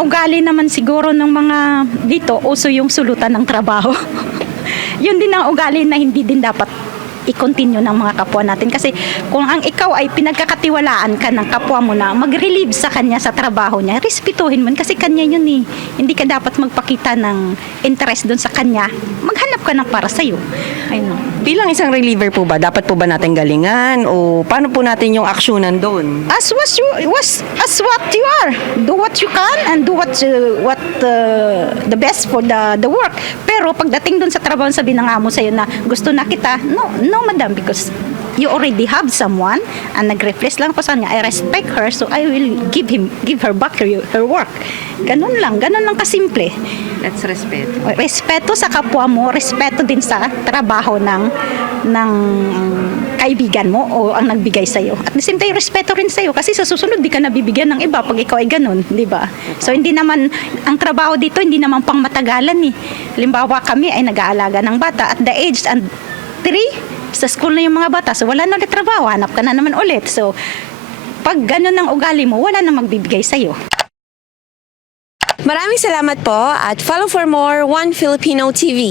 ugali naman siguro ng mga dito, uso yung sulutan ng trabaho. Yun din ang ugali na hindi din dapat i-continue ng mga kapwa natin. Kasi kung ang ikaw ay pinagkakatiwalaan ka ng kapwa mo na mag-relieve sa kanya sa trabaho niya, respetuhin mo kasi kanya yun eh. Hindi ka dapat magpakita ng interest doon sa kanya. Maghanap ka ng para sa'yo. Ayun. Bilang isang reliever po ba, dapat po ba natin galingan o paano po natin yung aksyonan doon? As what you are, do what you can and do what the best for the work. Pero pagdating doon sa trabaho, sabi ng amo sa'yo na gusto na kita, no madam, because you already have someone and nag-refresh lang po sa kanya. I respect her, so I will give her back her work. Ganun lang kasimple. That's respect. Respeto sa kapwa mo, respeto din sa trabaho ng kaibigan mo o ang nagbigay sa'yo. At the same time, respeto rin sa'yo kasi sa susunod di ka nabibigyan ng iba pag ikaw ay ganun, di ba? So hindi naman, ang trabaho dito hindi naman pang matagalan eh. Halimbawa kami ay nag-aalaga ng bata at the age and 3, sa school na yung mga bata, so wala na ulit trabaho, hanap ka na naman ulit. So pag ganun ang ugali mo, wala na magbibigay sa'yo. Maraming salamat po at follow for more One Filipino TV.